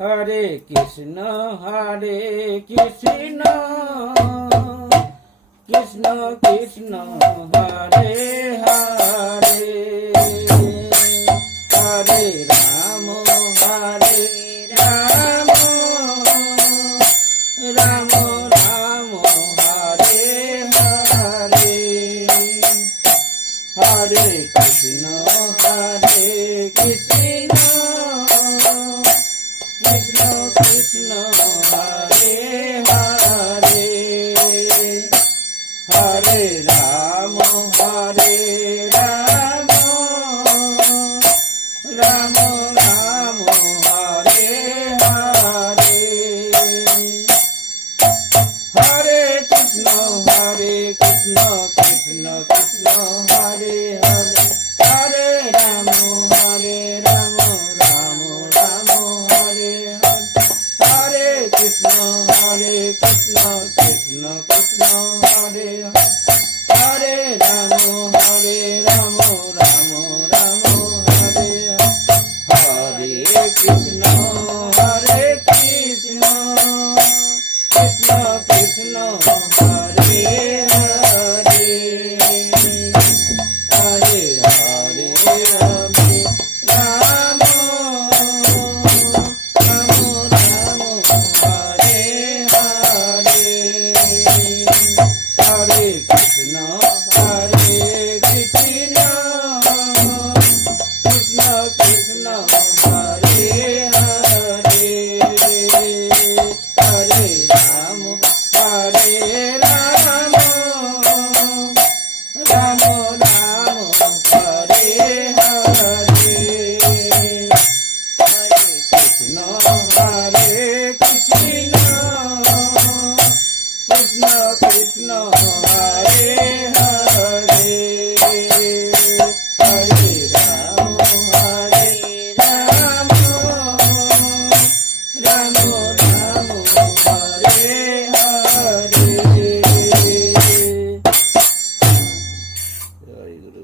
Hare Krishna Krishna Krishna Hare Hare Hare Ram Ram Ram Hare Hare Hare Krishna Krishna Krishna Hare Hare Hare Ram Ram Ram Hare Hare Hare Krishna Krishna Krishna Hare Hare Hare Ram Ram Ram Hare Hare Hare Krishna Krishna Krishna Hare Hare Ram Ram Ram Hare Hare Krishna Krishna Krishna Hare Hare Hare Hare Ram Ram Ram Hare Hare Hare Krishna Krishna Krishna Hare Hare Hare Ram Ram Ram Ram Hare Hare Hare Krishna Krishna Krishna Hare Hare Hare Ram Ram Ram Ram Hare Hare Jai Guru